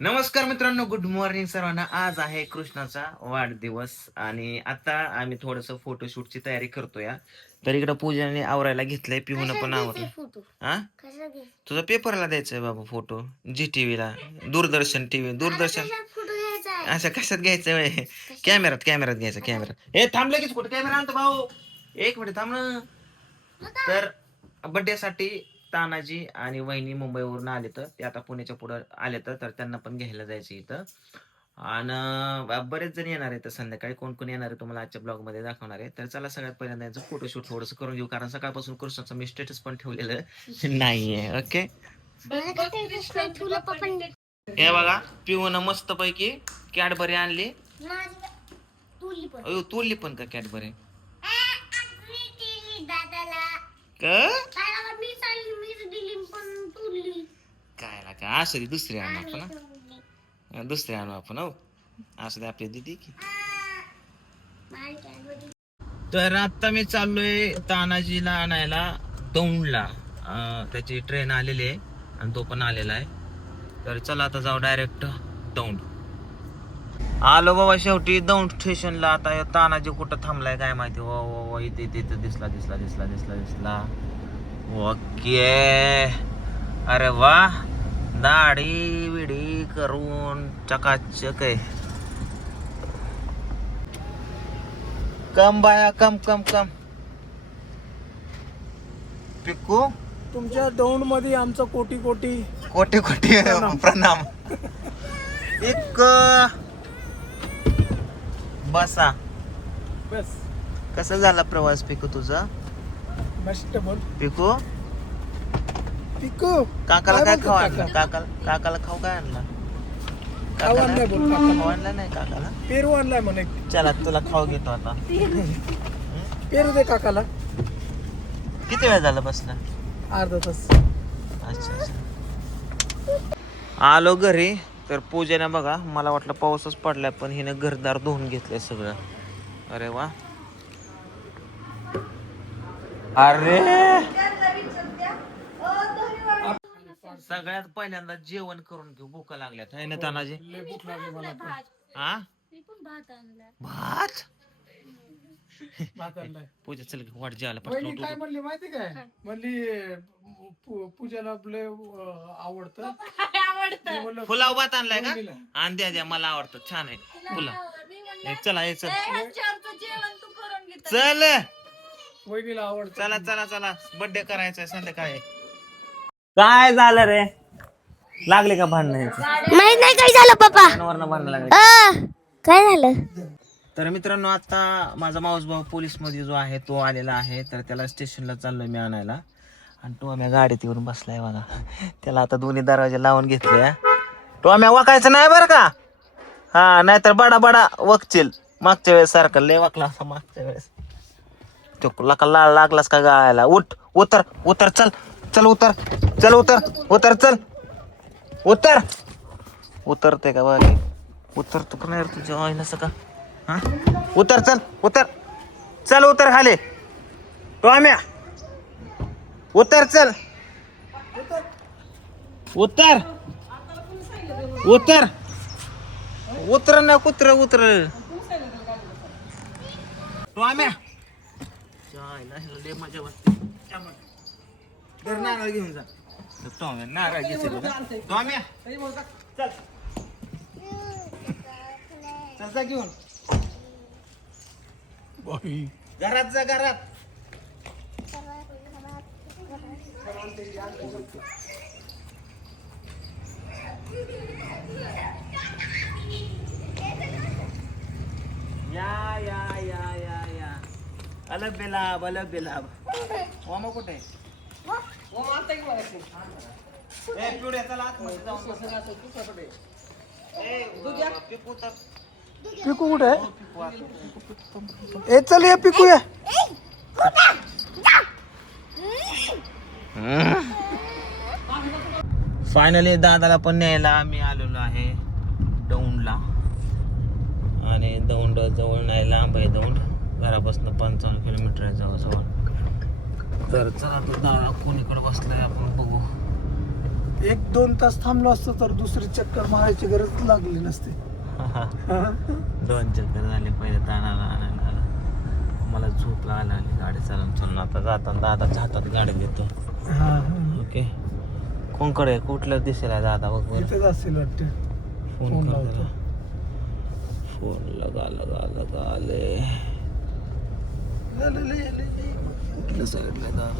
नमस्कार मित्रांनो, good morning सर्वांना. आज आहे कृष्णाचा वाढदिवस आणि आता आम्ही थोडस फोटोशूटची तयारी करतोय. तर इकडं पूजाने आवरायला घेतलंय, पिहून पण आवरलं. हा, तुझा पेपरला द्यायचंय बाबा फोटो, जी टीव्हीला, दूरदर्शन टीव्ही, दूरदर्शन. असं कशात घ्यायचं वेळ? कॅमेऱ्यात घ्यायचं, कॅमेऱ्यात. हे थांब, लगेच कुठे कॅमेरा आणतो भाऊ? एक मिनिट थांब ना. तर बर्थडे साठी तानाजी आणि वहिनी मुंबईवरून आले, तर ते आता पुण्याच्या पुढे आले, तर त्यांना पण घ्यायला जायचं इथं. आणि बरेच जण येणार आहे. तर संध्याकाळी कोण कोण येणार आहे तुम्हाला आजच्या ब्लॉग मध्ये दाखवणार आहे. तर चला सगळ्यात पहिल्यांदा यांचं फोटोशूट थोडस करून घेऊ, कारण सकाळपासून कृष्णाचं मी स्टेटस पण ठेवलेलं नाहीये. ओके, हे बघा, पिऊन मस्त पैकी कॅडबरी आणली. तोडली पण का कॅडबरी? काय असं दे, दुसरी आणू आपण, दुसरी आणू आपण. हो, असं दे, आपली दिदी की. तर आता मी चाललोय तानाजीला आणायला दौंडला. त्याची ट्रेन आलेली आहे आणि तो पण आलेला आहे. तर चला आता जाऊ डायरेक्ट दौंड. आलो बाबा शेवटी दौंड स्टेशनला. आता तानाजी कुठं थांबलाय काय माहिती. हो, इथे दिसला. ओके, अरे वा, दाढी विडी करून चकाचक आहे. कम बाया, कम. पिकू, तुमच्या दौंड मध्ये आमचं कोटी प्रणाम. एक बसा. बस कसा झाला प्रवास पिकू तुझा? मस्त बोल पिकू. काकाला काय खाऊ आणलं? काकाला खाऊ काय आणलं? खाऊ आणलं नाही काकाला? पेरू आणलाय म्हणे. चला तुला खाऊ घेतो आता. पेरू दे काकाला. किती वेळ झाला बसला? अर्धा तास. अच्छा. आलो घरी. तर पूजेने बघा, मला वाटलं पाऊसच पडलाय, पण हिने घरदार धुवून घेतलंय सगळं. अरे वा, अरे सगळ्यात पहिल्यांदा जेवण करून घेऊ, भूका लागल्यात आहे ना तानाजी? हा, भात पूजा चल वाट जेवायला वहिनी काय म्हणली माहिती काय? म्हणली पूजाला लय आवडतं. पुलाव भात आणलाय का? आण, द्या मला आवडतं, छान आहे पुलाव. चला चल, वहिनीला आवडतं. चला बर्थडे करायचा आहे संध्याकाळी. काय झालं रे? लागले का भांडण? माहित नाही काय झालं पप्पा. भांडण लागले. काय झालं? तर मित्रांनो, आता माझा माऊस भाऊ पोलीस मध्ये जो आहे तो आलेला आहे. तर त्याला स्टेशनला चाललोय मी आणायला. आणि तो आम्ही गाडीत येऊन बसलाय बघा. त्याला आता दोन्ही दरवाजे लावून घेतले. तो आम्ही वाकायचं नाही बरं का? हा, नाहीतर बडा वकचील. मागच्या वेळेस सारखं लय वाकला असा मागच्या वेळेस. तो लका लाळ लागलास का गायला? उतर चल उतरते का बघ? उतरतो का नाही तुझ्या आईला सका? हा, उतर खाली. तो आम्ही उतर ना कुत्र तो आम्ही मजा वाटते. नारळ घेऊन जा. नारळ घेऊन चल घेऊन घरात जा. या अलग बेलाब. ओमा कुठे? पिकू कुठे आहे? ए चल ये पिकू ये. फायनली दादाला पण न्यायला आम्ही आलेलो आहे दौंडला. आणि दौंड जवळ नाही, लांब आहे दौंड. घरापासून 55 किलोमीटर आहे जवळ. तर चला तो दादा कोणीकडे बसलाय आपण बघू. 1-2 तास थांबलो असतो तर दुसरी चक्कर मारायची गरज लागली नसते. 2 चक्कर झाले पहिले तानाला आणायला. मला झोप लागायला लागली गाडी चालून आता जाताना दादाच्या हातात गाडी देतो. ओके कोणकडे कुठलं दिसेल आहे दादा बघ बरं. इथेच असेल वाटतं. फोन लावतो. फोन लगा ले कुठल्या साईडला दादा.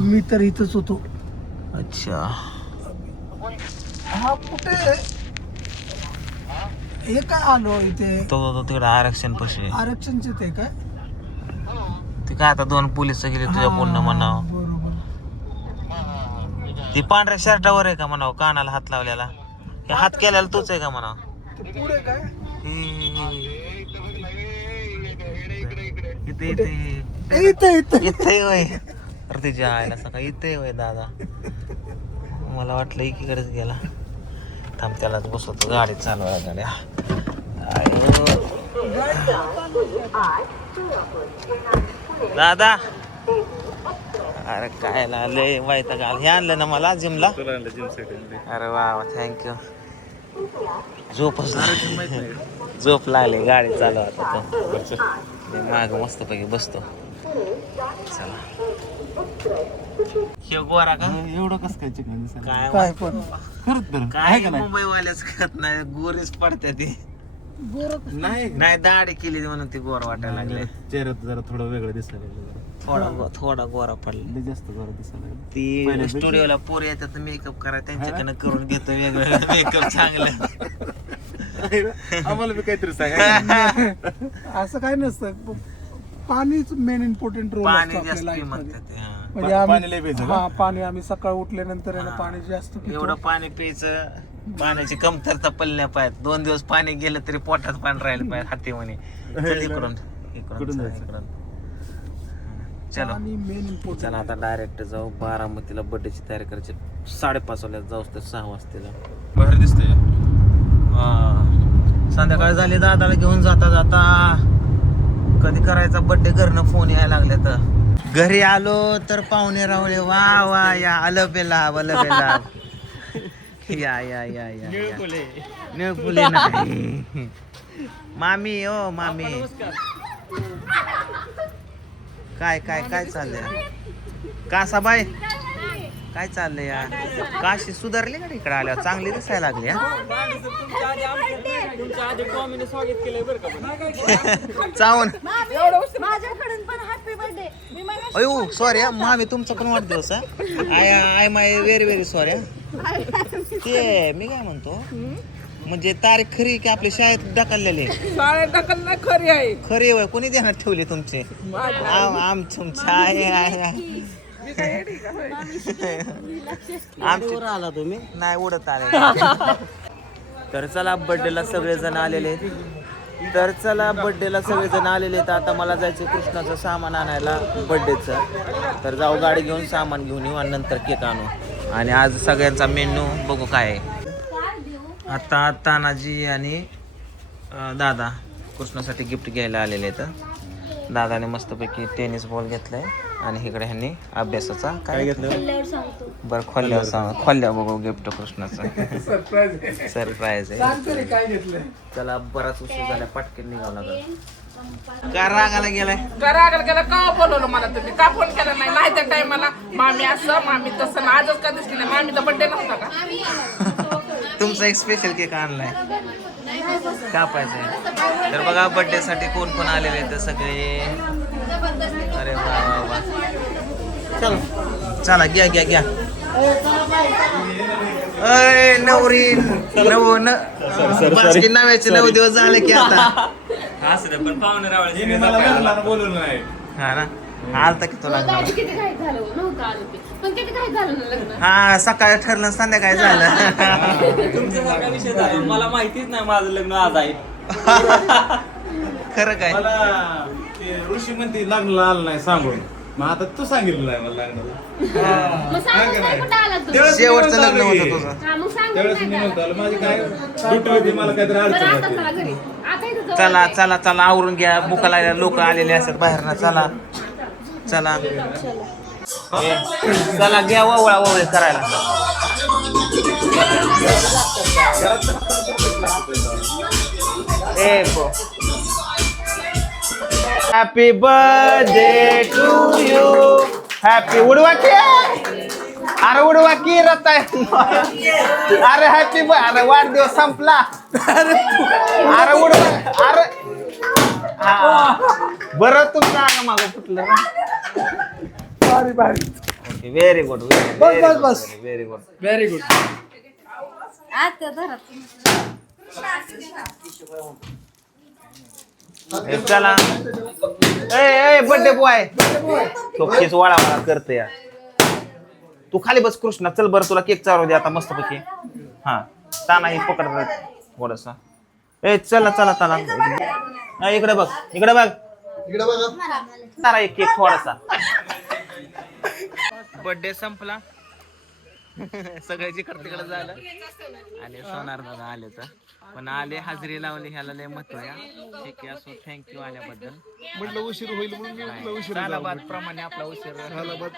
मी तर इथंच होतो. अच्छा हा कुठे हे काय आलो इथे तो तिकडे आरक्षण पशी आरक्षणचे ते काय ते काय आता 2 पोलीस गेले तुझ्या पूर्ण म्हणावं. बरोबर. ती पांढऱ्या शर्टावर आहे का म्हणावं कानाला हात लावलेला हे हात केलेला तोच आहे का म्हणावं. ते पुढे काय इथे होय अरे तिच्या आईला सकाळी इथे होय दादा. मला वाटलं एकीकडेच गेला. थांब त्यालाच बसवतो गाडी चालवायला गाड्या. दादा अरे काय लय वाईट गाल हे आणलं ना मला जिमला. अरे वा थँक्यू. झोप लागली गाडी चालवा माग मस्त पैकी बसतो. चला हे गोरा का एवढं कसं काय चिकन दिसत काय काय पण खरंच तर काय मुंबई वाल्याच खात नाही गोरीच पडत्या ती नाही नाही दाढी केली म्हणून ती गोर वाटायला लागले. चेहऱ्यात जरा थोडं वेगळं दिसायला लागलं. थोडा गोरा पडला. लय जास्त जरा दिसायला लागलं. ती स्टुडिओला पोर येतात मेकअप करा त्यांच्याकडनं करून घेतो वेगवेगळं मेकअप चांगलं. आम्हाला बी काहीतरी सांगा. असं काय नसतं. पाणीच मेन इम्पॉर्टंट रोल पाणी असतो जास्त आपल्या किंमत लाईफमध्ये. देते, हा. म्हणजे पाणी लय प्यायचं का? हा पाणी आम्ही सकाळी उठल्यानंतर आहे ना पाणी जास्त पितो. एवढं पाणी प्यायचं पाण्याची कमतरता पडल्या पाहिजे. 2 दिवस पाणी गेलं तरी पोटात पाणी राहिलं पाहिजे हाती म्हणे. चल इकडून कुठून चल, जायचं? इकडून. चलो पाणी मेन इम्पॉर्टंट. चला आता डायरेक्ट जाऊ बारामतीला बर्थडेची तयारी करायची. 5:30 वाजता जाऊ तर 6 वाजता बाहेर दिसतंय. संध्याकाळी झाली दादाला घेऊन जाता जाता कधी करायचा बर्थडे घरनं फोन यायला लागले तर घरी आलो तर पाहुणे रावले वा वा या आलं बेला या या या या निळपुले नाही मामी ओ मामी काय काय काय चाललंय कासाबाई काय चाललंय या काशी सुधारली का इकडे आल्यावर चांगली दिसायला लागली चावून अयो सॉरी मामी तुमचा पण वाढदिवस I my very very sorry. ते मी काय म्हणतो म्हणजे तारीख खरी की आपली शाळेत ढकललेली खरी आहे. खरी होय कोणी ध्यानात ठेवली तुमचे आम तुमच्या आहे आला तुम्ही नाही उडत आले. तर चला बर्थडेला सगळेजण आलेले तर आता मला जायचं कृष्णाचं सामान आणायला बर्थडेचं. तर जाऊ गाडी घेऊन सामान घेऊन येऊ आणि नंतर केक आणू. आणि आज सगळ्यांचा मेन्यू बघू काय आहे. आता तानाजी आणि दादा कृष्णासाठी गिफ्ट घ्यायला आलेले आहेत. दादाने मस्तपैकी टेनिस बॉल घेतलाय आणि इकडे ह्यांनी अभ्यासाचा काय घेतलं बरं खोल्यावर सांग खोल्या बघू गिफ्ट कृष्णाचं सरप्राईज आहे. काय घेतलंय चला बराच उशीर झाला पटकन निघावं लागेल. का रागाला गेलाय करायला गेला का बोलवलं मला तुम्ही का फोन केला नाही त्या टायमाला मामी असं मामी तसं ना आजच कधीच केलं मामीचा बर्थडे नव्हता का. तुमचा एक स्पेशल केक आणलाय कापायचंय. तर बघा बर्थडे साठी कोण कोण आलेले तर सगळे अरे वा वा वा चला घ्या घ्या घ्या अय नवरी बासकी नव्याचे 9 दिवस झाले की आता पण पाहुणे रावळे मला लग्नाला बोलवलं नाही. हा ना आलता की तुला हा सकाळी ठरलं संध्याकाळी झालं. तुमचा विषय झाला मला माहितीच नाही माझं लग्न आज आहे. खरं काय मला ते ऋषी म्हणते लग्नाला आलं नाही सांगून मग आता तू सांगितलं आहे मला लग्नाला. शेवटचं लग्न होतं तुझं त्यावेळेस मी नव्हतं आलो. माझी काय ड्युटी होती मला काहीतरी अडचण होती. चला चला चला आवरून घ्या भुका लागल्या लोक आलेले असतात बाहेरनं. चला चला चला घ्या वळा वळ करायला. Happy birthday to you. Happy उडवा की, अरे उडवा की रता. अरे हॅपी अरे वाढदिवस संपला. अरे उडवा. अरे बरं तुमचं आलं मागं कुठलं. भारी भारी. ओके व्हेरी गुड बस. Very good. Very good. चला ए बर्थडे बॉय चोखीच वाळा वाळा करते यार. तू खाली बस कृष्णा. चल बरं तुला केक चालू दे आता मस्त पैकी. हा ताना ही पकड थोडसा. ए चला चला चला इकडे बघ इकडे बघ तारा एक केक थोडासा. बर्थडे संपला. सगळ्याची तिकडे झालं आणि सोनार दादा आले तर पण आले हजेरी लावली. ह्याला लय महत्व आहे. ठीक आहे असो. थँक्यू आल्याबद्दल. म्हटलं उशीर होईल म्हणून उशीर सालाबाद प्रमाणे आपला उशीर.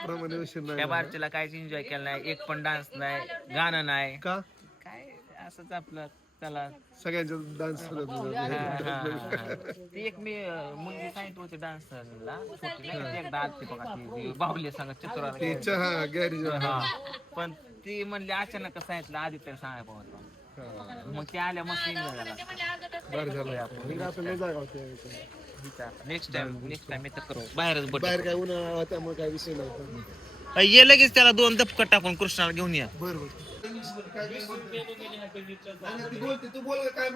प्रमाणे उशीर त्या बारचीला काहीच एन्जॉय केला नाही. एक पण डान्स नाही गाणं नाही का काय असंच आपलं. चला सगळ्यांचा डान्स ती एक मी मुलगी सांगितली होती डान्सला एकदा आलती बघा ती बाहुली सांगत चित्राला. गॅरेज पण ती म्हणली अचानक सांगितलं आधी तर सांगाय पाहत. मग ते आल्या मस्त एन्जॉय झाला. बरं झालं. आपण नाही जागा होते. नेक्स्ट टाइम तर करू बाहेरच बाहेर काय उन्हाळा त्यामुळे काय विषय नव्हता. ये लगेच त्याला 2 दपकट टाकून कृष्णाला घेऊन या. बरोबर. तू बोल काय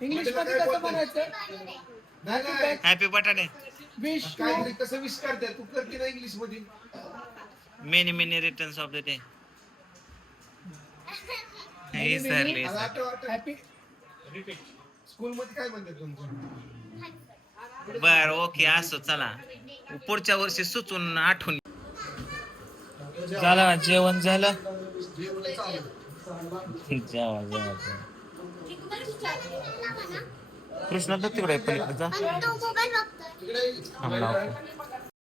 इंग्लिश मध्ये कसं म्हणायचं? हॅपी बटाटे. विश काय कसं विश करते तू करते ना इंग्लिश मध्ये. Many many returns of the day. हे सरले हॅपी. स्कूल मध्ये काय म्हणतात तुमचं. बर ओके असो. चला पुढच्या वर्षी सुचून आठवण. झालं जेवण झालं. कृष्णा तर तिकडे पलीकडे जा.